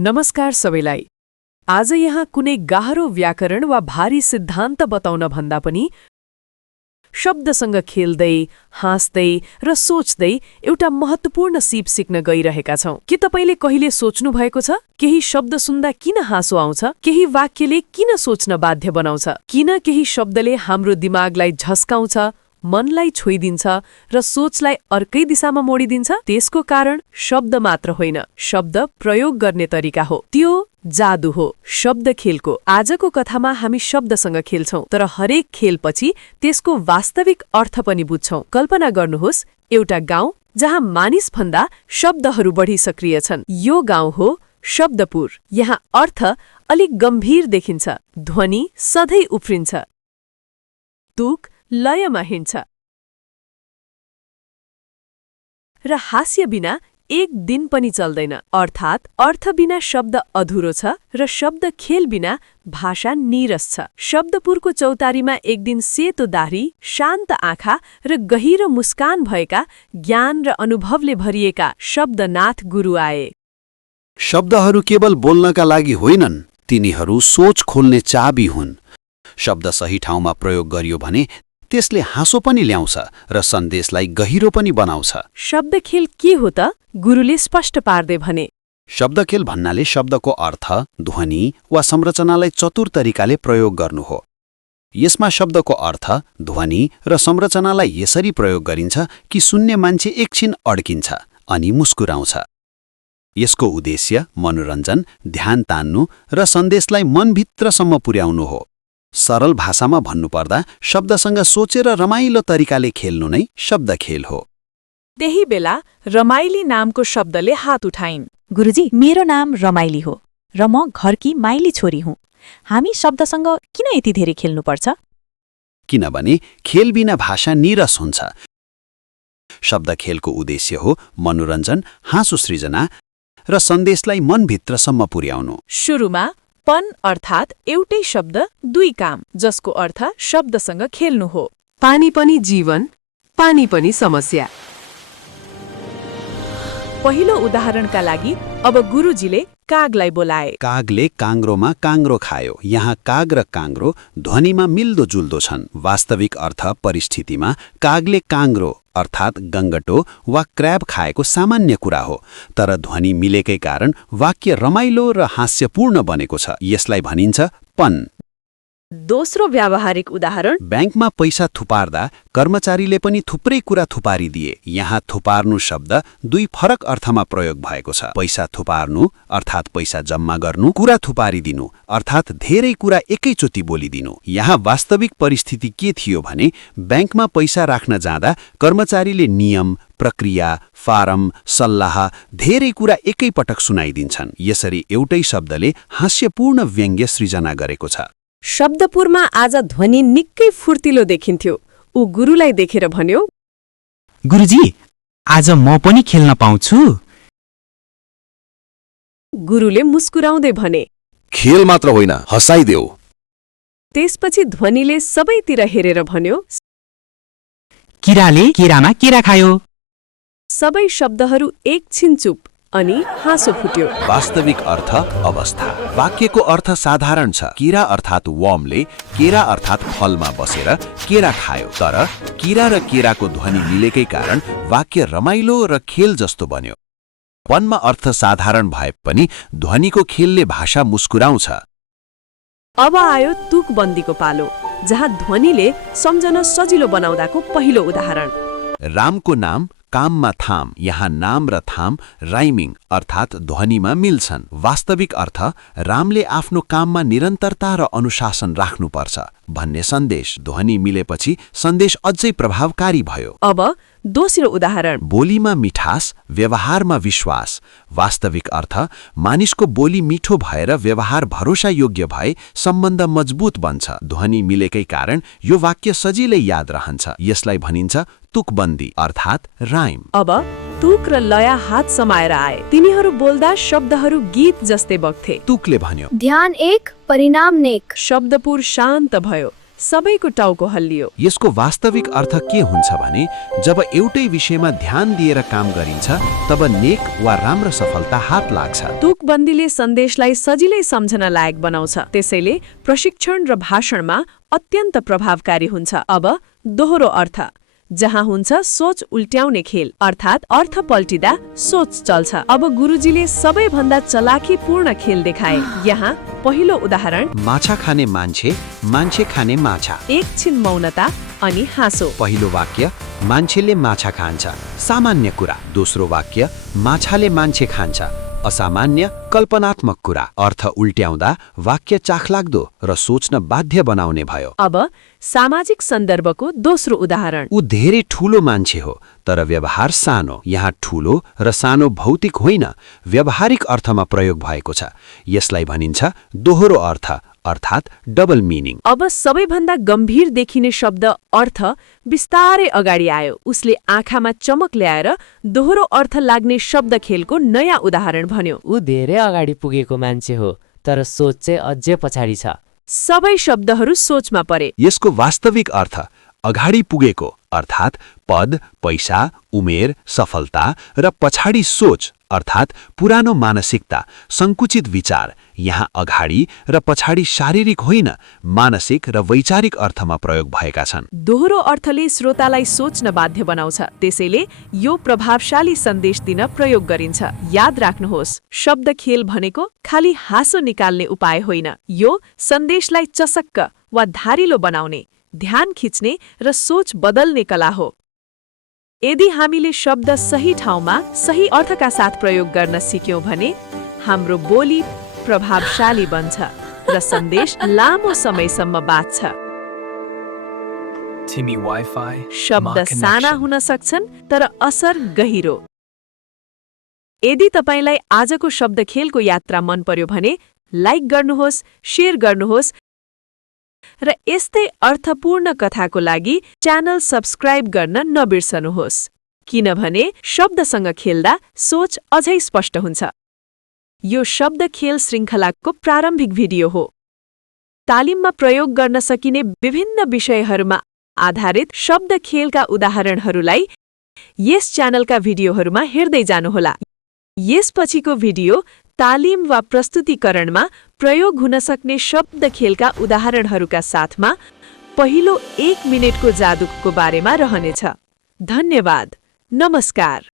नमस्कार सबैलाई। आज यहाँ कुनै गाह्रो व्याकरण वा भारी सिद्धान्त बताउन भन्दा पनि शब्दसँग खेल्दै, हाँस्दै र सोच्दै एउटा महत्त्वपूर्ण सिप सिक्न गइरहेका छौं। के तपाईले कहिले सोच्नु भएको छ, केही शब्द सुन्दा किन हाँसो आउँछ, केही वाक्यले किन सोच्न बाध्य बनाउँछ, किन केही शब्दले हाम्रो दिमागलाई झस्काउँछ, मनलाई छोइदिन्छ र सोचलाई अर्कै दिशामा मोडिदिन्छ? त्यसको कारण शब्द मात्र होइन, शब्द प्रयोग गर्ने तरिका हो। त्यो जादु हो, शब्द खेलको। आजको कथामा हामी शब्दसँग खेल्छौं, तर हरेक खेलपछि त्यसको वास्तविक अर्थ पनि बुझ्छौं। कल्पना गर्नुहोस्, एउटा गाउँ जहाँ मानिसभन्दा शब्दहरू बढी सक्रिय छन्। यो गाउँ हो शब्दपुर। यहाँ अर्थ अलिक गम्भीर देखिन्छ, ध्वनि सधैँ उफ्रिन्छ, तुक लयमा हिँड्छ र हास्य बिना एक दिन पनि चल्दैन। अर्थात् अर्थ बिना शब्द अधुरो छ र शब्द खेल बिना भाषा नीरस छ। शब्दपुरको चौतारीमा एक दिन सेतो दाह्री, शान्त आँखा र गहिरो मुस्कान भएका, ज्ञान र अनुभवले भरिएका शब्दनाथ गुरु आए। शब्दहरू केवल बोल्नका लागि होइनन्, तिनीहरू सोच खोल्ने चाबी हुन्। शब्द सही ठाउँमा प्रयोग गरियो भने त्यसले हाँसो पनि ल्याउँछ र सन्देशलाई गहिरो पनि बनाउँछ। शब्दखेल के हो त? गुरुले स्पष्ट पार्दै भने, शब्दखेल भन्नाले शब्दको अर्थ, ध्वनि वा संरचनालाई चतुर तरिकाले प्रयोग गर्नु हो। यसमा शब्दको अर्थ, ध्वनि र संरचनालाई यसरी प्रयोग गरिन्छ कि सुन्ने मान्छे एकछिन अड्किन्छ अनि मुस्कुराउँछ। यसको उद्देश्य मनोरञ्जन, ध्यान तान्नु र सन्देशलाई मनभित्रसम्म पुर्याउनु हो। सरल भाषामा भन्नुपर्दा शब्दसँग सोचेर रमाइलो तरिकाले खेल्नु नै शब्दखेल हो। त्यही बेला रमाइली नामको शब्दले हात उठाइन्। गुरुजी, मेरो नाम रमाइली हो र म घरकी माइली छोरी हुँ। हामी शब्दसँग किन यति धेरै खेल्नुपर्छ? किनभने खेल बिना भाषा नीरस हुन्छ। शब्दखेलको उद्देश्य हो मनोरञ्जन, हाँसो सृजना र सन्देशलाई मनभित्रसम्म पुर्याउनु। सुरुमा पन अर्थात् एउटै शब्द दुई काम, जसको अर्थ शब्दसँग खेल्नु हो। पानी पनि जीवन, पानी पनि समस्या। पहिलो उदाहरणका लागि अब गुरुजीले कागलाई बोलाए। कागले काङ्ग्रोमा काङ्ग्रो खायो। यहाँ काग र काङ्ग्रो ध्वनिमा मिल्दोजुल्दो छन्। वास्तविक अर्थ परिस्थितिमा कागले काङ्ग्रो अर्थात् गङ्गटो वा क्र्याब खाएको सामान्य कुरा हो, तर ध्वनि मिलेकै कारण वाक्य रमाइलो र हास्यपूर्ण बनेको छ। यसलाई भनिन्छ पन। दोस्रो व्यावहारिक उदाहरण, ब्याङ्कमा पैसा थुपार्दा कर्मचारीले पनि थुप्रै कुरा थुपारिदिए। यहाँ थुपार्नु शब्द दुई फरक अर्थमा प्रयोग भएको छ। पैसा थुपार्नु अर्थात् पैसा जम्मा गर्नु, कुरा थुपारिदिनु अर्थात् धेरै कुरा एकैचोटि बोलिदिनु। यहाँ वास्तविक परिस्थिति के थियो भने ब्याङ्कमा पैसा राख्न जाँदा कर्मचारीले नियम, प्रक्रिया, फारम, सल्लाह धेरै कुरा एकैपटक सुनाइदिन्छन्। यसरी एउटै शब्दले हास्यपूर्ण व्यङ्ग्य सृजना गरेको छ। शब्दपुरमा आज ध्वनि निकै फुर्तिलो देखिन्थ्यो। ऊ गुरुलाई देखेर भन्यो, गुरुजी, आज म पनि खेल्न पाउँछु? गुरुले मुस्कुराउँदै भने, खेल मात्र होइन, हँसाइदेऊ। त्यसपछि ध्वनिले सबैतिर हेरेर भन्यो, किराले केरामा केरा खायो। सबै शब्दहरू एकछिन चुप अनि हाँसो फुट्यो। वास्तविक अर्थ अवस्था। वाक्यको अर्थ साधारण छ। किरा अर्थात् वर्मले केरा अर्थात् फलमा बसेर केरा खायो, तर किरा र केराको ध्वनि मिलेकै कारण वाक्य रमाइलो र खेल जस्तो बन्यो। पनमा अर्थ साधारण भए पनि ध्वनिको खेलले भाषा मुस्कुराउँछ। अब आयो तुकबन्दीको पालो, जहाँ ध्वनिले सम्झन सजिलो बनाउँदाको पहिलो उदाहरण। रामको नाम काममा थाम। यहाँ नाम र थाम राइमिङ अर्थात् ध्वनिमा मिल्छन्। वास्तविक अर्थ रामले आफ्नो काममा निरन्तरता र अनुशासन राख्नुपर्छ भन्ने सन्देश। ध्वनि मिलेपछि सन्देश अझै प्रभावकारी भयो। अब दोस्रो उदाहरण, बोलीमा मिठास, व्यवहारमा विश्वास। वास्तविक अर्थ मानिसको बोली मिठो भएर व्यवहार भरोसायोग्य भए सम्बन्ध मजबुत बन्छ। ध्वनि मिलेकै कारण यो वाक्य सजिलै याद रहन्छ। यसलाई भनिन्छ तुकबन्दी अर्थात् राइम। अब तुक र लय हात समाएर आए। तिनीहरू बोल्दा शब्दहरू गीत जस्तै बग्थे। तुकले भन्यो, ध्यान एक, परिणाम नेक। शब्दपुर शान्त भयो। सबैको टाउको हल्लियो। यसको वास्तविक अर्थ के हुन्छ भने जब एउटै विषयमा ध्यान दिएर काम गरिन्छ तब नेक वा राम्रो सफलता हात लाग्छ। तुकबन्दीले सन्देशलाई सजिलै सम्झन लायक बनाउँछ, त्यसैले प्रशिक्षण र भाषणमा अत्यन्त प्रभावकारी हुन्छ। अब दोहोरो अर्थ, जहाँ हुन्छ सोच उल्ट्याउने खेल, अर्थात् अर्थ पल्टिँदा सोच चल्छ। अब गुरुजीले सबैभन्दा चलाखीपूर्ण खेल देखाए। यहाँ पहिलो उदाहरण, माछा खाने मान्छे, मान्छे खाने माछा। एकछिन मौनता अनि हाँसो। पहिलो वाक्य, मान्छेले माछा खान्छ, सामान्य कुरा। दोस्रो वाक्य, माछाले मान्छे खान्छ, असामान्य कल्पनात्मक कुरा। अर्थ उल्ट्याउँदा वाक्य चाखलाग्दो र सोच्न बाध्य बनाउने भयो। अब सामाजिक सन्दर्भको दोस्रो उदाहरण, ऊ धेरै ठूलो मान्छे हो तर व्यवहार सानो। यहाँ ठूलो र सानो भौतिक होइन, व्यवहारिक अर्थमा प्रयोग भएको छ। यसलाई भनिन्छ दोहोरो अर्थ, अर्थात् डबल मिनिङ। अब सबैभन्दा गम्भीर देखिने शब्द अर्थ बिस्तारै अगाडि आयो। उसले आँखामा चमक ल्याएर दोहोरो अर्थ लाग्ने शब्द खेलको नयाँ उदाहरण भन्यो। ऊ धेरै अगाडि पुगेको मान्छे हो तर सोच चाहिँ अझै पछाडि छ। सबै शब्दहरू सोचमा परे। यसको वास्तविक अर्थ अगाडि पुगेको अर्थात् पद, पैसा, उमेर, सफलता र पछाडि सोच अर्थात् पुरानो मानसिकता, संकुचित विचार। यहाँ अगाडि र पछाडि शारीरिक होइन, मानसिक र वैचारिक अर्थमा प्रयोग भएका छन्। दोहोरो अर्थले श्रोतालाई सोच्न बाध्य बनाउँछ, त्यसैले यो प्रभावशाली सन्देश दिन प्रयोग गरिन्छ। याद राख्नुहोस्, शब्द खेल भनेको खाली हाँसो निकाल्ने उपाय होइन, यो सन्देशलाई चसक्क वा धारिलो बनाउने, ध्यान खिच्ने र सोच बदल्ने कला हो। यदि हामीले शब्द सही ठाउँमा सही अर्थका साथ प्रयोग गर्न सिक्यौं भने हाम्रो बोली प्रभावशाली बन्छ र सन्देश लामो समयसम्म बाँच्छ। शब्द साना हुन सक्छन् तर असर गहिरो। यदि तपाईलाई आजको शब्द खेलको यात्रा मन पर्यो भने लाइक गर्नुहोस्, शेयर गर्नुहोस् र यस्तै अर्थपूर्ण कथाको लागि च्यानल सब्स्क्राइब गर्न नबिर्सनुहोस्, किनभने शब्दसँग खेल्दा सोच अझै स्पष्ट हुन्छ। यो शब्द खेल श्रृङ्खलाको प्रारम्भिक भिडियो हो। तालिममा प्रयोग गर्न सकिने विभिन्न विषयहरूमा आधारित शब्द खेलका उदाहरणहरूलाई यस च्यानलका भिडियोहरूमा हेर्दै जानुहोला। यसपछिको भिडियो तालिम वा प्रस्तुतिकरणमा प्रयोग हुन सक्ने शब्द खेलका उदाहरणहरूका साथमा पहिलो 1 मिनेटको जादुको बारेमा रहनेछ। धन्यवाद। नमस्कार।